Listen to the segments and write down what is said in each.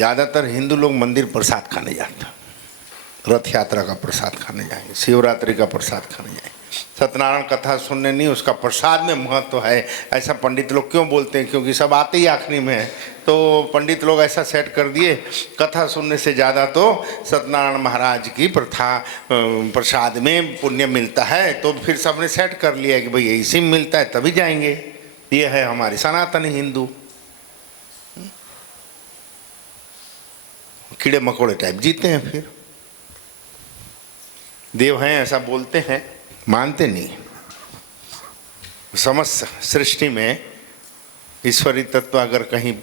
ज़्यादातर हिंदू लोग मंदिर प्रसाद खाने जाते हैं, रथ यात्रा का प्रसाद खाने जाएंगे, शिवरात्रि का प्रसाद खाने जाएंगे, सत्यनारायण कथा सुनने नहीं, उसका प्रसाद में महत्व है। ऐसा पंडित लोग क्यों बोलते हैं? क्योंकि सब आते ही आखिरी में है, तो पंडित लोग ऐसा सेट कर दिए, कथा सुनने से ज़्यादा तो सत्यनारायण महाराज की प्रथा प्रसाद में पुण्य मिलता है। तो फिर सबने सेट कर लिया कि भाई इसी में मिलता है तभी जाएंगे। ये है हमारे सनातन हिंदू, कीड़े मकोड़े टाइप जीते हैं। फिर देव हैं ऐसा बोलते हैं, मानते नहीं। समस्त सृष्टि में ईश्वरीय तत्व अगर कहीं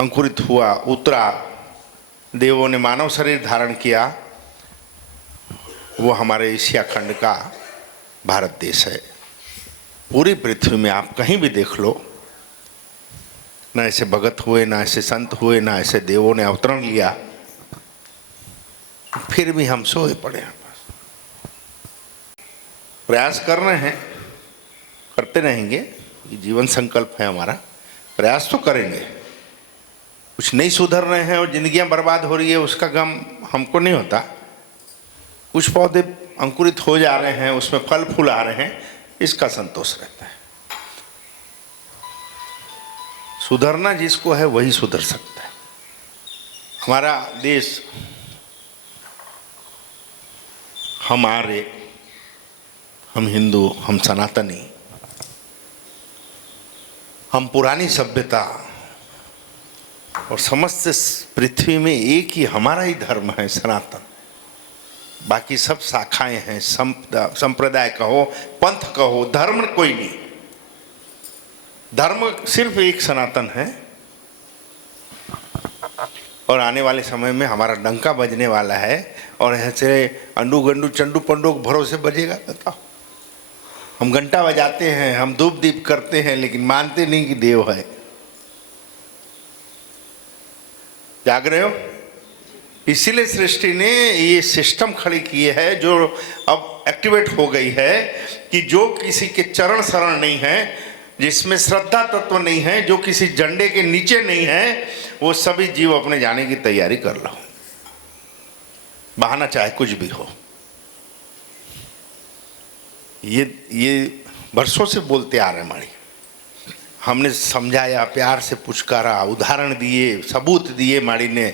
अंकुरित हुआ, उतरा, देवों ने मानव शरीर धारण किया, वो हमारे एशिया खंड का भारत देश है। पूरी पृथ्वी में आप कहीं भी देख लो, ना ऐसे भगत हुए, ना ऐसे संत हुए, ना ऐसे देवों ने अवतरण लिया, फिर भी हम सोए पड़े हैं। प्रयास कर रहे हैं, करते रहेंगे, ये जीवन संकल्प है हमारा, प्रयास तो करेंगे। कुछ नहीं सुधर रहे हैं और जिंदगियां बर्बाद हो रही है, उसका गम हमको नहीं होता। कुछ पौधे अंकुरित हो जा रहे हैं, उसमें फल फूल आ रहे हैं, इसका संतोष रहता है। सुधरना जिसको है वही सुधर सकता है। हमारा देश, हम आर्य, हम हिंदू, हम सनातनी, हम पुरानी सभ्यता और समस्त पृथ्वी में एक ही हमारा ही धर्म है सनातन। बाकी सब शाखाएं हैं, संप्रदाय कहो, पंथ कहो, धर्म कोई नहीं। धर्म सिर्फ एक सनातन है और आने वाले समय में हमारा डंका बजने वाला है। और ऐसे अंडू गंडू चंडू पंडू के भरोसे बजेगा? बताओ। हम घंटा बजाते हैं, हम धूप दीप करते हैं, लेकिन मानते नहीं कि देव है। जाग रहे हो? इसीलिए सृष्टि ने ये सिस्टम खड़ी की है जो अब एक्टिवेट हो गई है कि जो किसी के चरण शरण नहीं है, जिसमें श्रद्धा तत्व नहीं है, जो किसी झंडे के नीचे नहीं है, वो सभी जीव अपने जाने की तैयारी कर लो। बहाना चाहे कुछ भी हो। ये वर्षों से बोलते आ रहे माड़ी, हमने समझाया, प्यार से पुचकारा, उदाहरण दिए, सबूत दिए, माड़ी ने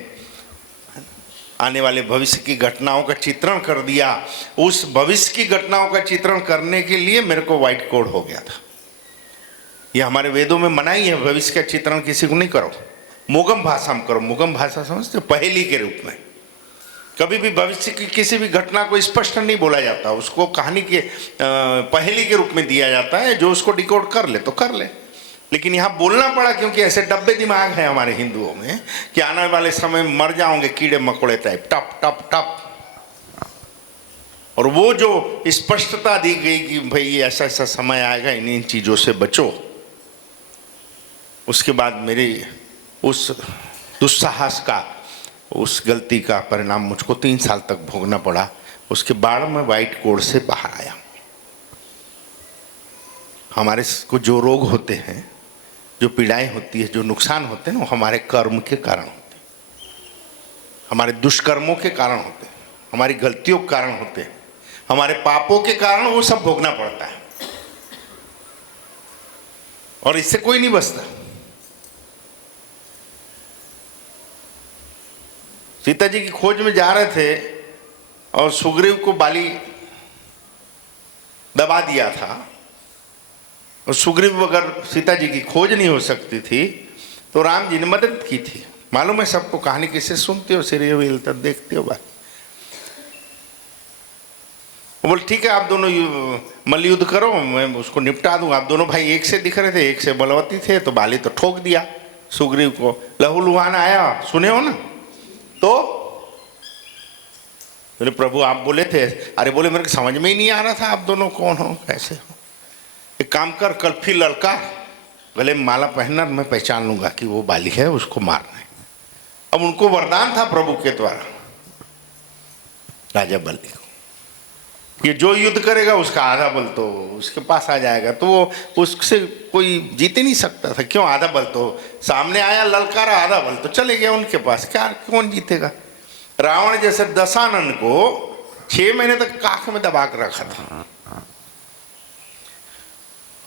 आने वाले भविष्य की घटनाओं का चित्रण कर दिया। उस भविष्य की घटनाओं का चित्रण करने के लिए मेरे को व्हाइट कोड हो गया था। ये हमारे वेदों में मना ही है, भविष्य का चित्रण किसी को नहीं करो, मोगम भाषा में करो। मोगम भाषा समझते हो? पहेली के रूप में। कभी भी भविष्य की किसी भी घटना को स्पष्ट नहीं बोला जाता, उसको कहानी के पहेली के रूप में दिया जाता है। जो उसको डिकोड कर ले तो कर ले, लेकिन यहाँ बोलना पड़ा क्योंकि ऐसे डब्बे दिमाग है हमारे हिंदुओं में कि आने वाले समय में मर जाओगे कीड़े मकोड़े टाइप, टप टप टप। और वो जो स्पष्टता दी गई कि भाई ऐसा ऐसा समय आएगा, इन चीज़ों से बचो, उसके बाद मेरे उस दुस्साहस का, उस गलती का परिणाम मुझको 3 साल तक भोगना पड़ा। उसके बाद मैं व्हाइट कोड से बाहर आया। हमारे को जो रोग होते हैं, जो पीड़ाएं होती है, जो नुकसान होते हैं, वो हमारे कर्म के कारण होते हैं, हमारे दुष्कर्मों के कारण होते हैं, हमारी गलतियों के कारण होते हैं, हमारे पापों के कारण वो सब भोगना पड़ता है। और इससे कोई नहीं बचता। सीता जी की खोज में जा रहे थे और सुग्रीव को बाली दबा दिया था। और सुग्रीव अगर सीता जी की खोज नहीं हो सकती थी तो राम जी ने मदद की थी। मालूम है सबको, कहानी किससे सुनते हो, सीरियल तक देखते हो बात। वो बोले ठीक है, आप दोनों मल्ल युद्ध करो, मैं उसको निपटा दूंगा। आप दोनों भाई एक से दिख रहे थे, एक से बलवती थे, तो बाली तो ठोक दिया सुग्रीव को। लहूलुहान आया, सुने हो ना? तो बोले प्रभु आप बोले थे। अरे बोले मेरे को समझ में ही नहीं आ रहा था आप दोनों कौन हो, कैसे हो। एक काम कर, कल फिर लड़का गले में माला पहनना, मैं पहचान लूंगा कि वो बाली है, उसको मारना है। अब उनको वरदान था प्रभु के द्वारा, राजा बलि को। कि जो युद्ध करेगा उसका आधा बल तो उसके पास आ जाएगा, तो वो उससे कोई जीत ही नहीं सकता था। क्यों? आधा बल तो सामने आया, ललकारा, आधा बल तो चले गया उनके पास, क्या कौन जीतेगा? रावण जैसे दशानन को 6 महीने तक काख में दबा कर रखा था,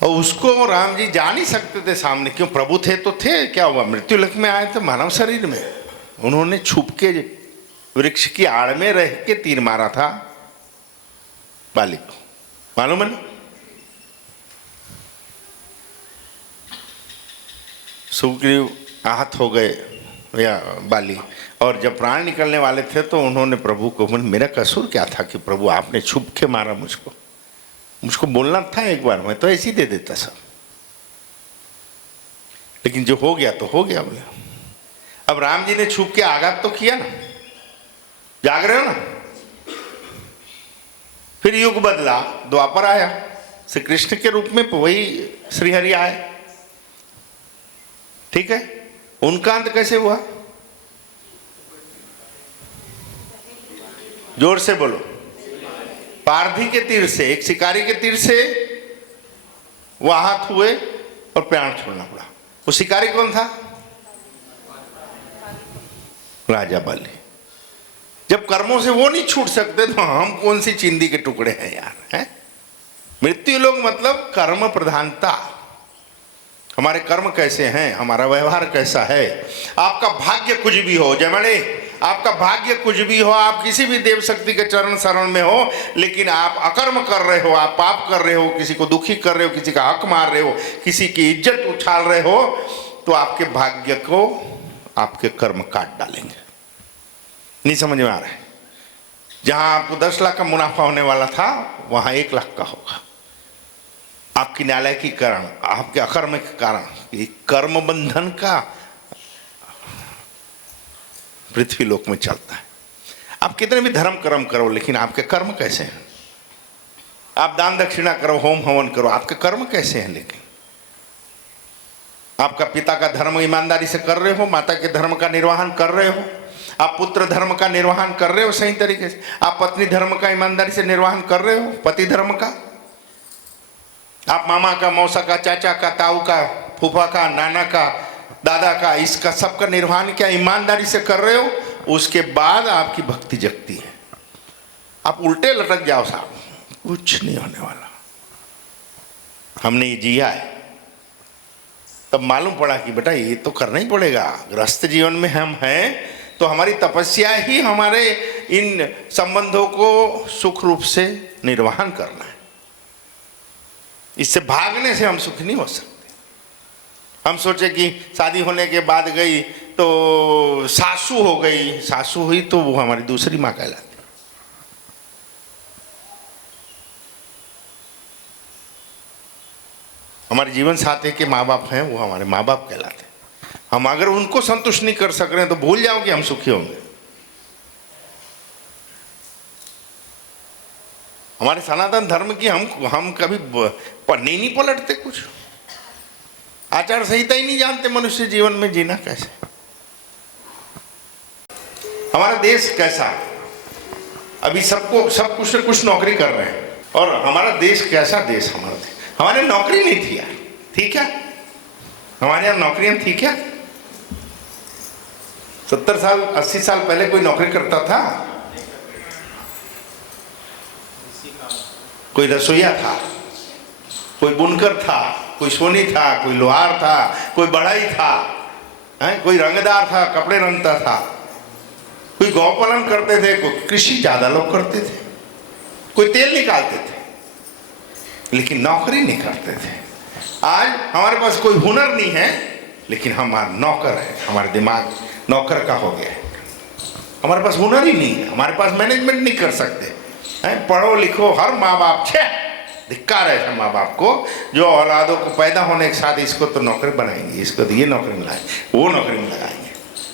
और उसको राम जी जा नहीं सकते थे सामने। क्यों? प्रभु थे तो थे। क्या हुआ? मृत्यु लोक में आए थे मानव शरीर में, उन्होंने छुप के वृक्ष की आड़ में रह के तीर मारा था बाली को, मालूम है ना? सुग्रीव आहत हो गए या बाली, और जब प्राण निकलने वाले थे तो उन्होंने प्रभु को बोला, मेरा कसूर क्या था कि प्रभु आपने छुप के मारा मुझको बोलना था एक बार, मैं तो ऐसे ही दे देता सब, लेकिन जो हो गया तो हो गया। बोले अब राम जी ने छुप के आघात तो किया ना, जाग रहे हो ना? फिर युग बदला, द्वापर आया, श्री कृष्ण के रूप में वही श्रीहरि आए, ठीक है? उनका अंत कैसे हुआ? जोर से बोलो। पारधी के तीर से, एक शिकारी के तीर से वो आहत हुए और प्राण छोड़ना पड़ा। वो शिकारी कौन था? राजा बाली। जब कर्मों से वो नहीं छूट सकते तो हम कौन सी चिंदी के टुकड़े हैं यार, हैं? मृत्यु लोग मतलब कर्म प्रधानता। हमारे कर्म कैसे हैं, हमारा व्यवहार कैसा है। आपका भाग्य कुछ भी हो, जयमणि, आपका भाग्य कुछ भी हो, आप किसी भी देव शक्ति के चरण शरण में हो, लेकिन आप अकर्म कर रहे हो, आप पाप कर रहे हो, किसी को दुखी कर रहे हो, किसी का हक मार रहे हो, किसी की इज्जत उछाल रहे हो, तो आपके भाग्य को आपके कर्म काट डालेंगे। नहीं समझ में आ रहा है? जहां आपको 10 लाख का मुनाफा होने वाला था, वहां 1 लाख का होगा। आपकी न्यायालय के कारण, आपके अकर्म के कारण, कर्म बंधन का पृथ्वी लोक में चलता है। आप कितने भी धर्म कर्म करो, लेकिन आपके कर्म कैसे हैं? आप दान दक्षिणा करो, होम हवन करो, आपके कर्म कैसे हैं? लेकिन आपका पिता का धर्म ईमानदारी से कर रहे हो, माता के धर्म का निर्वहन कर रहे हो, आप पुत्र धर्म का निर्वहन कर रहे हो सही तरीके से, आप पत्नी धर्म का ईमानदारी से निर्वहन कर रहे हो, पति धर्म का, आप मामा का, मौसा का, चाचा का, ताऊ का, फूफा का, नाना का, दादा का, इसका सबका निर्वहन क्या ईमानदारी से कर रहे हो? उसके बाद आपकी भक्ति जगती है। आप उल्टे लटक जाओ साहब, कुछ नहीं होने वाला। हमने ये जिया है, तब मालूम पड़ा कि बेटा ये तो करना ही पड़ेगा। गृहस्थ जीवन में हम हैं तो हमारी तपस्या ही हमारे इन संबंधों को सुख रूप से निर्वहन करना है। इससे भागने से हम सुखी नहीं हो सकते। हम सोचे कि शादी होने के बाद गई तो सासू हो गई, सासू हुई तो वो हमारी दूसरी माँ कहलाती। हमारे जीवन साथी के माँ बाप हैं, वो हमारे माँ बाप कहलाते। हम अगर उनको संतुष्ट नहीं कर सक रहे हैं तो भूल जाओ कि हम सुखी होंगे। हमारे सनातन धर्म की हम कभी पढ़ने ही नहीं पलटते, कुछ आचार संहिता ही नहीं जानते मनुष्य जीवन में जीना कैसे। हमारा देश कैसा, अभी सब कुछ न कुछ नौकरी कर रहे हैं, और हमारा देश कैसा देश, हमारे नौकरी नहीं थी यार, ठीक है? हमारे यहाँ नौकरियां थी क्या? 70 साल 80 साल पहले कोई नौकरी करता था? कोई रसोईया था, कोई बुनकर था, कोई सोनी था, कोई लोहार था, कोई बढ़ई था, कोई रंगदार था, कपड़े रंगता था, कोई गौ पालन करते थे, कोई कृषि ज़्यादा लोग करते थे, कोई तेल निकालते थे, लेकिन नौकरी नहीं करते थे। आज हमारे पास कोई हुनर नहीं है, लेकिन हमारा नौकर है, हमारा दिमाग नौकर का हो गया है। हमारे पास हुनर ही नहीं है, हमारे पास मैनेजमेंट नहीं कर सकते हैं। पढ़ो लिखो, हर माँ बाप धिक्कार है माँ बाप को जो औलादों को पैदा होने के साथ इसको तो नौकरी बनाएंगे, इसको तो ये नौकरी में लाएंगे, वो नौकरी में लगाएंगे।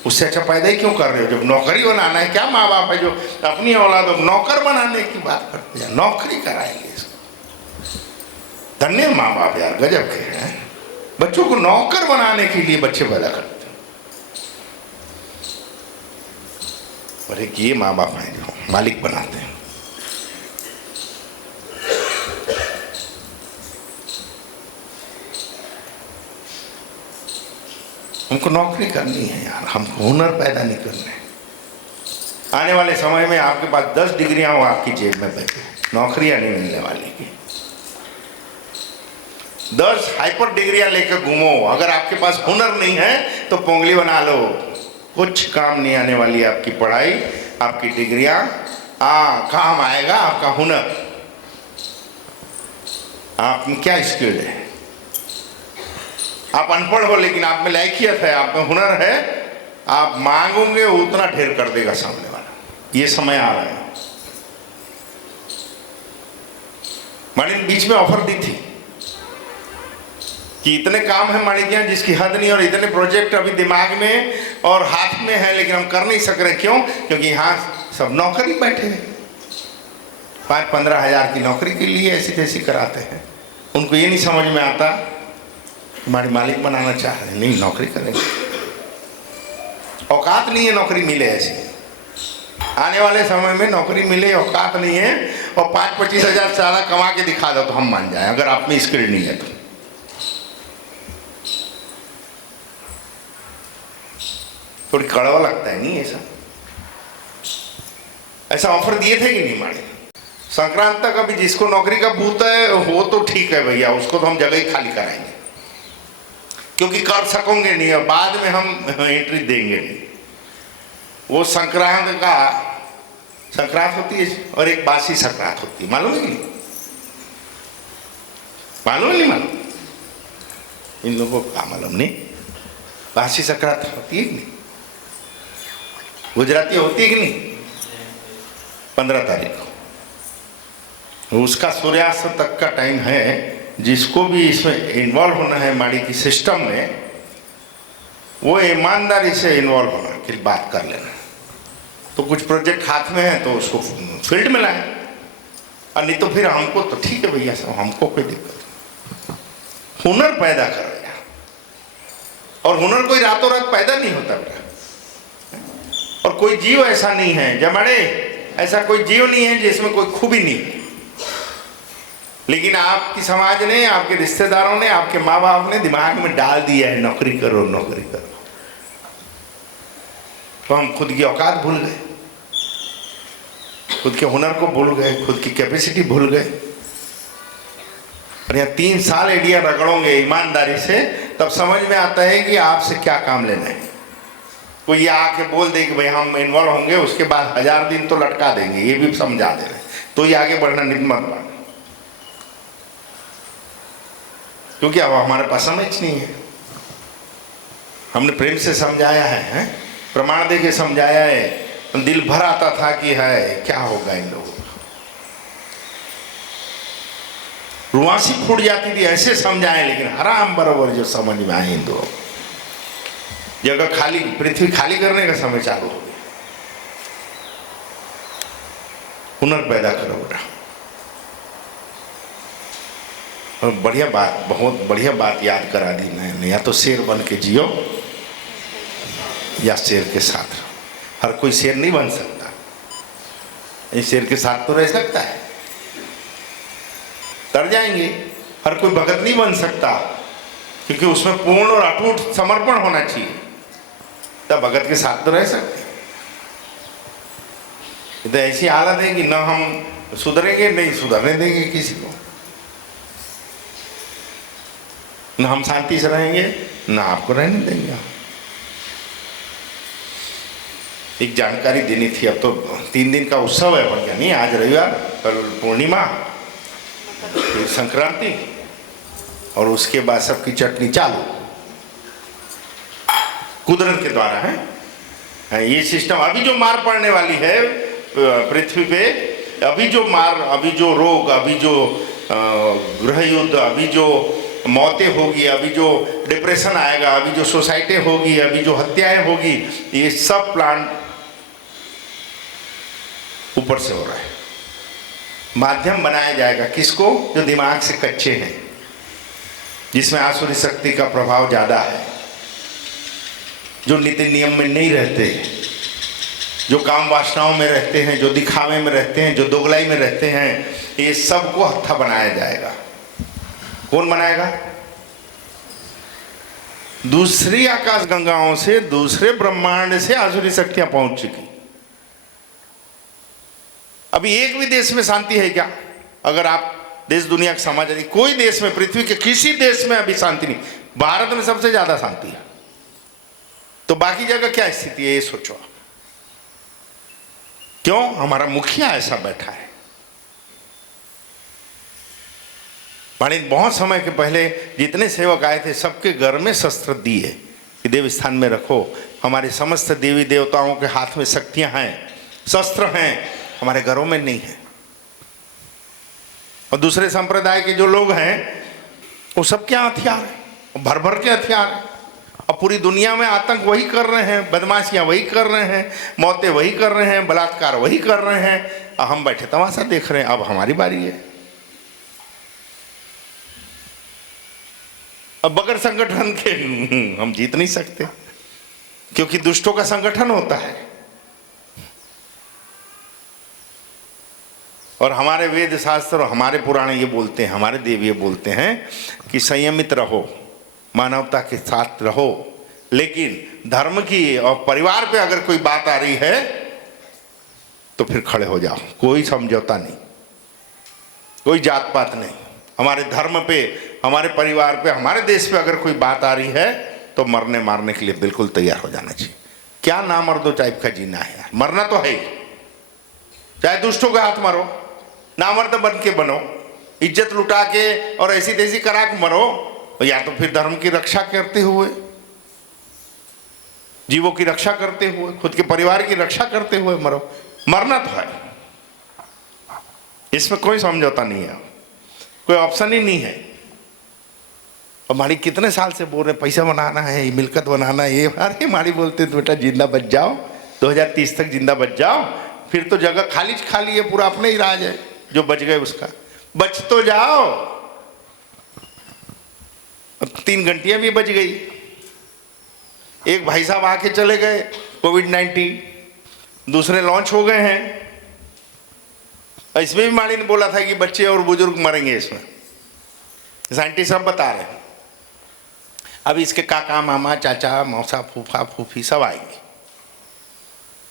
उससे अच्छा पैदा ही क्यों कर रहे हो जब नौकरी बनाना है? क्या माँ बाप है जो अपनी औलादों को नौकर बनाने की बात करते हैं? नौकरी कराएंगे इसको। धन्य माँ बाप यार, गजब के हैं। बच्चों को नौकर बनाने के लिए बच्चे पैदा करते हैं। और एक ये माँ बाप हैं जो मालिक बनाते हैं। हमको नौकरी करनी है यार, हमको हुनर पैदा नहीं करना है। आने वाले समय में आपके पास 10 डिग्रियां हो आपकी जेब में बैठे, नौकरियां नहीं मिलने वाली की। 10 हाइपर डिग्रियां लेकर घूमो, अगर आपके पास हुनर नहीं है तो पोंगली बना लो, कुछ काम नहीं आने वाली आपकी पढ़ाई, आपकी डिग्रियां। काम आएगा आपका हुनर। आप में क्या स्किल है? आप अनपढ़ हो लेकिन आप में लायकियत है, आप में हुनर है, आप मांगोगे उतना ढेर कर देगा सामने वाला। ये समय आ रहा है। मैंने बीच में ऑफर दी थी कि इतने काम है माड़ी जी जिसकी हद नहीं, और इतने प्रोजेक्ट अभी दिमाग में और हाथ में है लेकिन हम कर नहीं सक रहे। क्यों? क्योंकि यहाँ सब नौकरी बैठे हैं, 5-15 हज़ार की नौकरी के लिए ऐसी तैसी कराते हैं। उनको ये नहीं समझ में आता हमारे मालिक बनाना चाह रहे हैं, नहीं नौकरी करेंगे, औकात नहीं है नौकरी मिले ऐसी। आने वाले समय में नौकरी मिले, औकात नहीं है, और 5-25 हज़ार ज़्यादा कमा के दिखा दो तो हम मान जाएं, अगर आप में स्किल नहीं है तो। थोड़ी कड़वा लगता है नहीं ऐसा ऑफर दिए थे कि नहीं मारे? संक्रांत तक अभी जिसको नौकरी का भूत है वो तो ठीक है भैया, उसको तो हम जगह ही खाली कराएंगे, क्योंकि कर सकोगे नहीं और बाद में हम एंट्री देंगे नहीं। वो संक्रांत होती है और एक बासी संक्रांत होती है, मालूम है कि नहीं? मालूम है नहीं मालूम? इन लोगों को क्या मालूम नहीं? बासी संक्रांत होती है कि नहीं? गुजराती होती है कि नहीं? 15 तारीख को उसका सूर्यास्त तक का टाइम है। जिसको भी इसमें इन्वॉल्व होना है माड़ी की सिस्टम में, वो ईमानदारी से इन्वॉल्व होना कि बात कर लेना। तो कुछ प्रोजेक्ट हाथ में है तो उसको फील्ड में लाएं, और नहीं तो फिर हमको तो ठीक है भैया सब, हमको कोई दिक्कत। हुनर पैदा करो यार, और हुनर कोई रातों रात पैदा नहीं होता बेटा। और कोई जीव ऐसा नहीं है जमाड़े, ऐसा कोई जीव नहीं है जिसमें कोई खूबी नहीं है। लेकिन आपकी समाज ने, आपके रिश्तेदारों ने, आपके माँ बाप ने दिमाग में डाल दिया है नौकरी करो नौकरी करो, तो हम खुद की औकात भूल गए, खुद के हुनर को भूल गए, खुद की कैपेसिटी भूल गए। और यहाँ 3 साल एडिया रगड़ोगे ईमानदारी से, तब समझ में आता है कि आपसे क्या काम लेना है। कोई ये आके बोल दे कि भाई हम इन्वॉल्व होंगे, उसके बाद 1000 दिन तो लटका देंगे, ये भी समझा दे रहे, तो ये आगे बढ़ना नहीं मत बढ़ना, क्योंकि अब हमारे पास समझ नहीं है। हमने प्रेम से समझाया है, प्रमाण दे के समझाया है, तो दिल भर आता था कि है क्या होगा इन लोगों का, रुआसी फूट जाती थी ऐसे समझाए। लेकिन हराम बराबर जो समझ में आए इन दोनों, जगह खाली, पृथ्वी खाली करने का समय चालू हो गया। हुनर पैदा करो बेटा। और बढ़िया बात, बहुत बढ़िया बात याद करा दी मैंने, या तो शेर बन के जियो या शेर के साथ रहो। हर कोई शेर नहीं बन सकता, ये शेर के साथ तो रह सकता है, तर जाएंगे। हर कोई भगत नहीं बन सकता, क्योंकि उसमें पूर्ण और अटूट समर्पण होना चाहिए, तब भगत के साथ तो रह सकते। तो ऐसी हालत है कि न हम सुधरेंगे, नहीं सुधरने देंगे किसी को, न हम शांति से रहेंगे, न आपको रहने देंगे। एक जानकारी देनी थी, अब तो 3 दिन का उत्सव है, पर क्या नहीं, आज रविवार, कल पूर्णिमा, फिर संक्रांति, और उसके बाद सबकी चटनी चालू कुदरत के द्वारा है। ये सिस्टम अभी जो मार पड़ने वाली है पृथ्वी पे, अभी जो मार, अभी जो रोग, अभी जो गृह युद्ध, अभी जो मौतें होगी, अभी जो डिप्रेशन आएगा, अभी जो सोसाइटी होगी, अभी जो हत्याएं होगी, ये सब प्लांट ऊपर से हो रहा है। माध्यम बनाया जाएगा किसको? जो दिमाग से कच्चे हैं, जिसमें आसुरी शक्ति का प्रभाव ज़्यादा है, जो नीति नियम में नहीं रहते, जो काम वासनाओं में रहते हैं, जो दिखावे में रहते हैं, जो दोगलाई में रहते हैं, ये सबको हत्था बनाया जाएगा। कौन बनाएगा? दूसरी आकाश गंगाओं से, दूसरे ब्रह्मांड से आसुरी शक्तियां पहुंच चुकी। अभी एक भी देश में शांति है क्या? अगर आप देश दुनिया का समाज, कोई देश में, पृथ्वी के किसी देश में अभी शांति नहीं। भारत में सबसे ज्यादा शांति है, तो बाकी जगह क्या स्थिति है ये सोचो। क्यों? हमारा मुखिया ऐसा बैठा है। बहुत समय के पहले जितने सेवक आए थे सबके घर में शस्त्र दिए कि देव स्थान में रखो। हमारे समस्त देवी देवताओं के हाथ में शक्तियां हैं, शस्त्र हैं, हमारे घरों में नहीं है। और दूसरे संप्रदाय के जो लोग हैं वो सब क्या हथियार है, भर भर के हथियार है। और पूरी दुनिया में आतंक वही कर रहे हैं, बदमाशियां वही कर रहे हैं, मौतें वही कर रहे हैं, बलात्कार वही कर रहे हैं, और हम बैठे तमाशा देख रहे हैं। अब हमारी बारी है। अब बगैर संगठन के हम जीत नहीं सकते, क्योंकि दुष्टों का संगठन होता है। और हमारे वेद शास्त्र और हमारे पुराण ये बोलते हैं, हमारे देव ये बोलते हैं कि संयमित रहो, मानवता के साथ रहो, लेकिन धर्म की और परिवार पे अगर कोई बात आ रही है तो फिर खड़े हो जाओ। कोई समझौता नहीं, कोई जात पात नहीं। हमारे धर्म पे, हमारे परिवार पे, हमारे देश पे अगर कोई बात आ रही है तो मरने मारने के लिए बिल्कुल तैयार हो जाना चाहिए। क्या नामर्दो टाइप का जीना है यार, मरना तो है ही। चाहे दुष्टों के हाथ मारो, नामर्द बन के बनो, इज्जत लुटा के और ऐसी तैसी करा के मरो, या तो फिर धर्म की रक्षा करते हुए, जीवों की रक्षा करते हुए, खुद के परिवार की रक्षा करते हुए मरो। मरना तो है, इसमें कोई समझौता नहीं है, कोई ऑप्शन ही नहीं है। और माड़ी कितने साल से बोल रहे पैसा बनाना है, मिलकत बनाना है, ये अरे माड़ी बोलते तो बेटा जिंदा बच जाओ, 2030 तक जिंदा बच जाओ, फिर तो जगह खाली खाली है, पूरा अपने ही राज है। जो बच गए उसका बच तो जाओ। 3 घंटियां भी बच गई। एक भाई साहब आके चले गए कोविड-19, दूसरे लॉन्च हो गए हैं। इसमें भी माड़ी ने बोला था कि बच्चे और बुजुर्ग मरेंगे, इसमें साइंटिस्ट सब बता रहे हैं। अब इसके काका मामा चाचा मौसा फूफा फूफी सब आएंगे।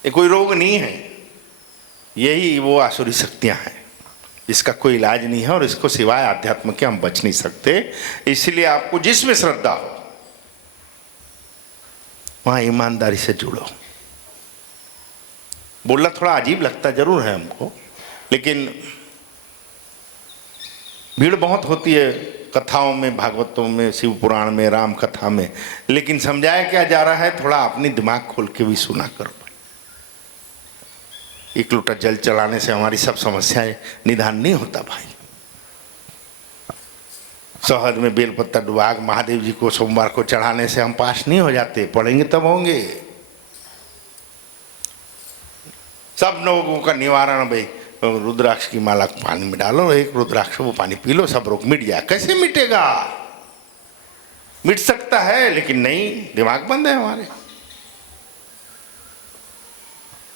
ये कोई रोग नहीं है, यही वो आसुरी शक्तियां हैं, इसका कोई इलाज नहीं है। और इसको सिवाय आध्यात्म के हम बच नहीं सकते। इसलिए आपको जिसमें श्रद्धा हो वहां ईमानदारी से जुड़ो। बोलना थोड़ा अजीब लगता जरूर है हमको, लेकिन भीड़ बहुत होती है कथाओं में, भागवतों में, शिव पुराण में, राम कथा में, लेकिन समझाया क्या जा रहा है थोड़ा अपनी दिमाग खोल के भी सुना करो। एक लोटा जल चलाने से हमारी सब समस्याएं निदान नहीं होता भाई। शहद में बेलपत्ता डुबा महादेव जी को सोमवार को चढ़ाने से हम पास नहीं हो जाते, पढ़ेंगे तब होंगे। सब लोगों का निवारण भाई, रुद्राक्ष की माला पानी में डालो, एक रुद्राक्ष वो पानी पी लो, सब रोग मिट जाए। कैसे मिटेगा? मिट सकता है लेकिन नहीं, दिमाग बंद है हमारे।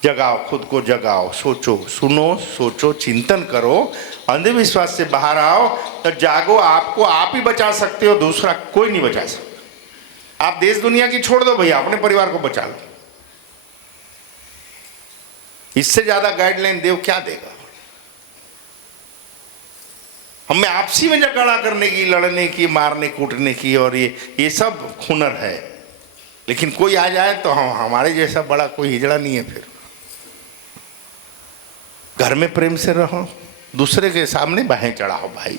जगाओ, खुद को जगाओ, सोचो, सुनो, सोचो, चिंतन करो, अंधविश्वास से बाहर आओ, तो जागो। आपको आप ही बचा सकते हो, दूसरा कोई नहीं बचा सकता। आप देश दुनिया की छोड़ दो भैया, अपने परिवार को बचा लो। इससे ज्यादा गाइडलाइन देव क्या देगा? हमें आपसी में झगड़ा करने की, लड़ने की, मारने कूटने की, और ये सब हुनर है। लेकिन कोई आ जाए तो हमारे जैसा बड़ा कोई हिजड़ा नहीं है। फिर घर में प्रेम से रहो, दूसरे के सामने बाहें चढ़ाओ भाई।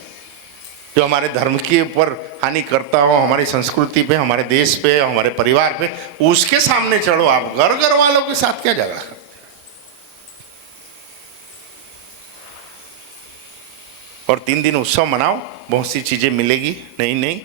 जो हमारे धर्म के ऊपर हानि करता हो, हमारी संस्कृति पे, हमारे देश पे, हमारे परिवार पे, उसके सामने चढ़ो। आप घर वालों के साथ क्या झगड़ा करते? और 3 दिन उत्सव मनाओ, बहुत सी चीजें मिलेगी। नहीं